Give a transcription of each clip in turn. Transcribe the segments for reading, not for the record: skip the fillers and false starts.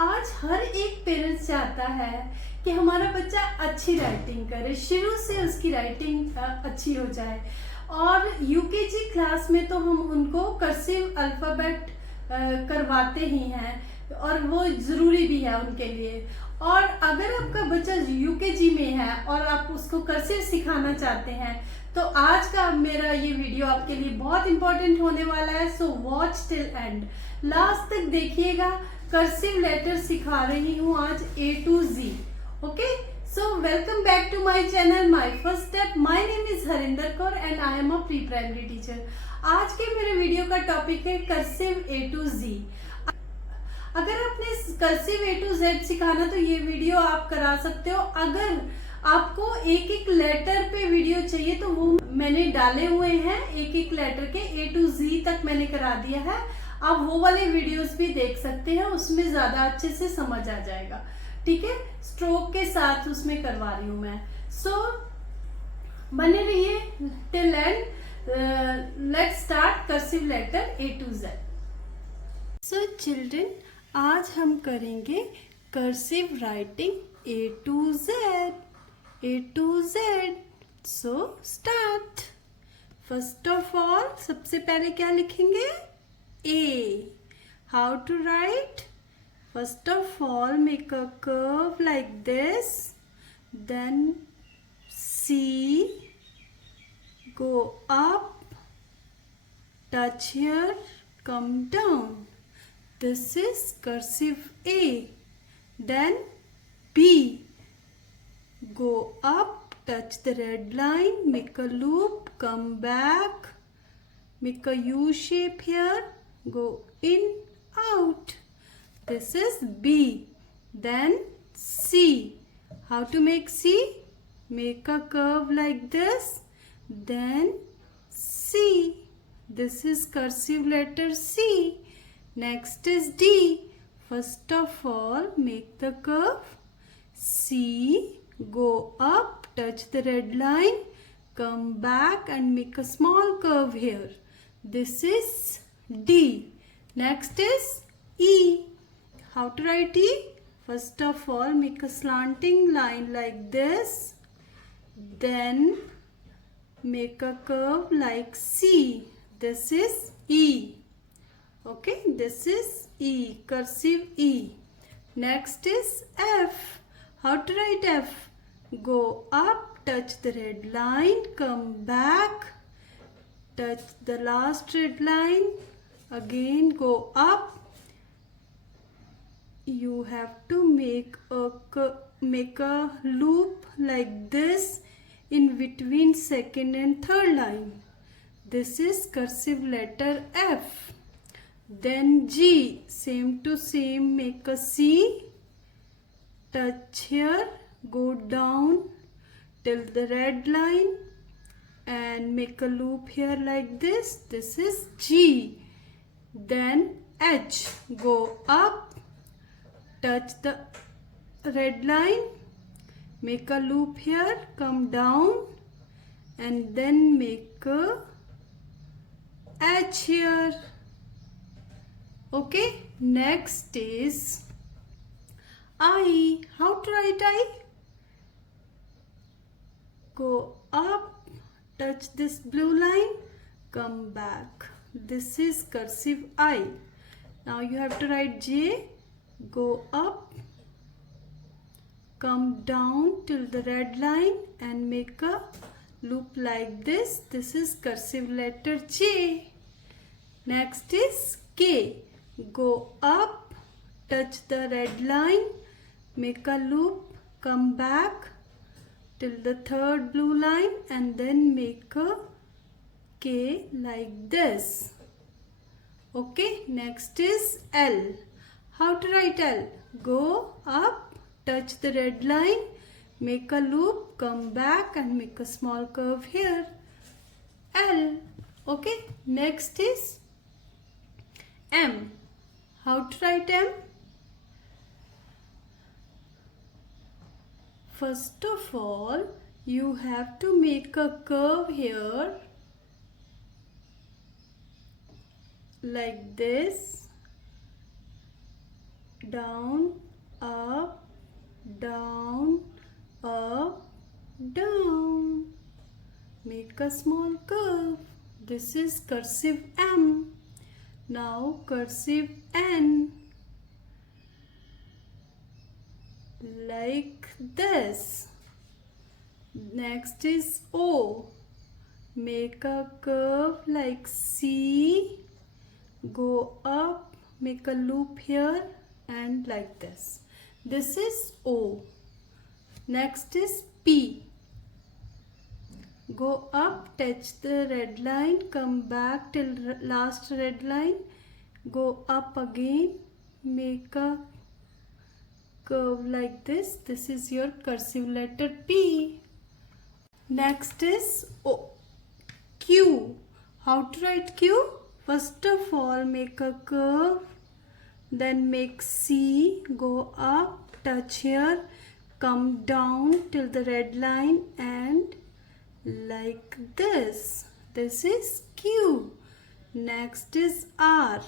आज हर एक पेरेंट्स चाहता है कि हमारा बच्चा अच्छी राइटिंग करे, शुरू से उसकी राइटिंग अच्छी हो जाए। और यूकेजी क्लास में तो हम उनको कर्सिव अल्फ़ाबेट करवाते ही हैं और वो ज़रूरी भी है उनके लिए। और अगर आपका बच्चा यूकेजी में है और आप उसको कर्सिव सिखाना चाहते हैं तो आज का मेरा ये वीडियो आपके लिए बहुत इंपॉर्टेंट होने वाला है। So watch till and, last तक देखिएगा। कर्सिव लेटर सिखा रही हूँ आज A to Z। Okay, so welcome back to my channel my first step. My name is Harinder Kaur and I am a pre primary teacher. आज के मेरे वीडियो का टॉपिक है कर्सिव A to Z। अगर आपने कर्सिव A to Z सिखाना तो ये वीडियो आप करा सकते हो। अगर आपको एक एक लेटर पे वीडियो चाहिए तो वो मैंने डाले हुए हैं, एक एक लेटर के A to Z तक मैंने करा दिया है। आप वो वाले वीडियोस भी देख सकते हैं, उसमें ज्यादा अच्छे से समझ आ जाएगा। ठीक है, स्ट्रोक के साथ उसमें करवा रही हूँ मैं। सो बने रहिए till end. Let's start cursive letter A to Z। So children, आज हम करेंगे cursive writing A to Z। A to Z। So start. First of all सबसे पहले क्या लिखेंगे? A. How to write? First of all, make a curve like this. Then C. Go up. Touch here. Come down. This is cursive A. Then B. Go up. Touch the red line. Make a loop. Come back. Make a U shape here. Go in, out. This is B. Then C. How to make C? Make a curve like this. Then C. This is cursive letter C. Next is D. First of all, make the curve. C. Go up, touch the red line. Come back and make a small curve here. This is D. Next is E. How to write E? First of all, make a slanting line like this. Then make a curve like C. This is E. Okay, this is E, cursive E. Next is F. How to write F? Go up, touch the red line, come back. Touch the last red line, again go up. You have to make a loop like this in between second and third line. This is cursive letter F. Then G, same to same, make a C, touch here, go down till the red line and make a loop here like this. This is G. Then H, go up, touch the red line, make a loop here, come down and then make a H here. Okay, next is I. How to write I? Go up, touch this blue line, come back. This is cursive I. Now you have to write J. Go up, come down till the red line and make a loop like this. This is cursive letter J. Next is K. Go up, touch the red line, make a loop, come back till the third blue line and then make a K like this. Okay, next is L. How to write L? Go up, touch the red line, make a loop, come back and make a small curve here. L. Okay, next is M. How to write M? First of all, you have to make a curve here like this. down, up, down, up, down. Make a small curve. This is cursive M. Now cursive N. Like this. Next is O. Make a curve like C. Go up, make a loop here and like this. This is O. Next is P. Go up, touch the red line, come back till last red line, go up again, make a curve like this. This is your cursive letter P. Next is O. Q. How to write Q? First of all, make a curve, then make C, go up, touch here, come down till the red line and like this. This is Q. Next is R.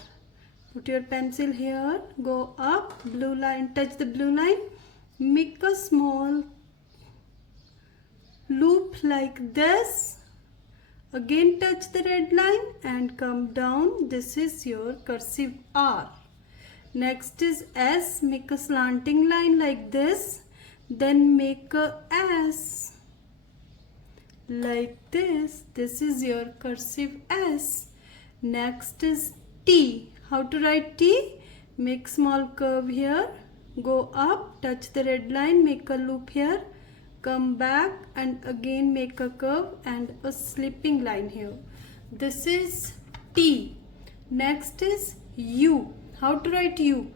Put your pencil here, go up, blue line, touch the blue line, make a small loop like this. Again touch the red line and come down. This is your cursive R. Next is S. Make a slanting line like this. Then make a S. Like this. This is your cursive S. Next is T. How to write T? Make small curve here. Go up, touch the red line, make a loop here. Come back and again make a curve and a slipping line here. This is T. Next is U. How to write U?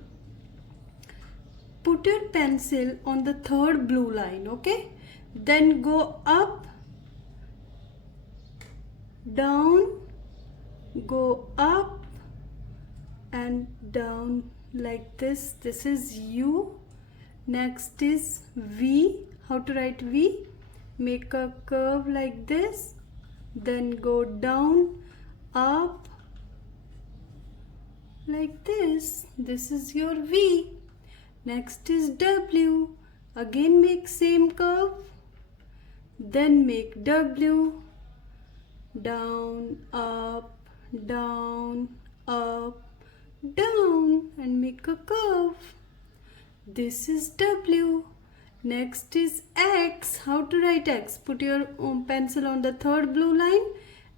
Put your pencil on the third blue line, okay? Then go up, down, go up and down like this. This is U. Next is V. How to write V? Make a curve like this, then go down, up, like this. This is your V. Next is W. Again make same curve, then make W, down, up, down, up, down and make a curve. This is W. Next is X. How to write X? Put your pencil on the third blue line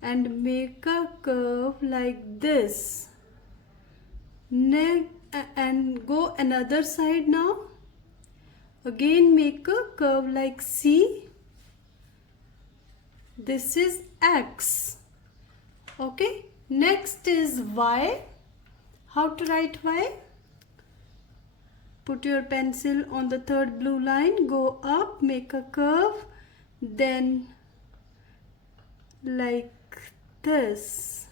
and make a curve like this. And go another side now. Again make a curve like C. This is X. Okay. Next is Y. How to write Y? Put your pencil on the third blue line, go up, make a curve, then like this.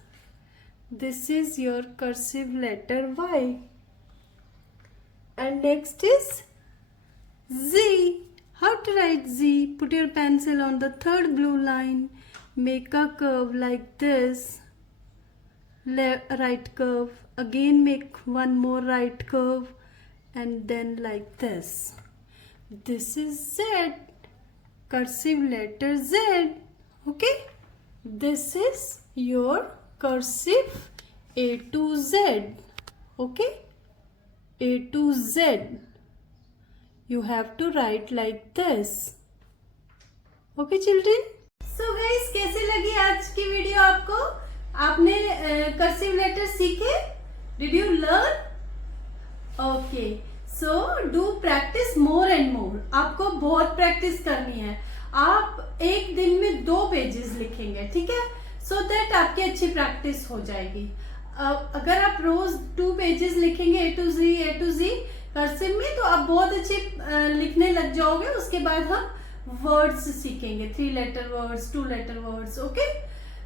This is your cursive letter Y. And next is Z. How to write Z? Put your pencil on the third blue line, make a curve like this, right curve, again make one more right curve, and then like this. This is Z, cursive letter Z. Okay, this is your cursive A to Z. Okay, A to Z. You have to write like this. Okay children. So guys, कैसे लगी आज की video आपको? आपने cursive letter सीखे? Did you learn? Okay, so do practice more and more. आपको बहुत practice करनी है. आप एक दिन में 2 पेजेस लिखेंगे, ठीक है? So that आपकी अच्छी प्रैक्टिस हो जाएगी. अगर आप रोज 2 पेजेस लिखेंगे A to Z कर्सिव में, तो आप बहुत अच्छे लिखने लग जाओगे. उसके बाद हम वर्ड्स सीखेंगे, 3 letter words, 2 letter words. Okay,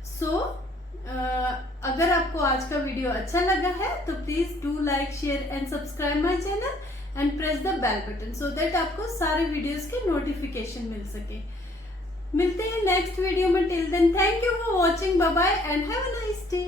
so अगर आपको आज का वीडियो अच्छा लगा है तो please do like, share and subscribe my channel and press the bell button so that आपको सारे वीडियोस के नोटिफिकेशन मिल सके. मिलते हैं नेक्स्ट वीडियो में. Till then thank you for watching. Bye bye and have a nice day.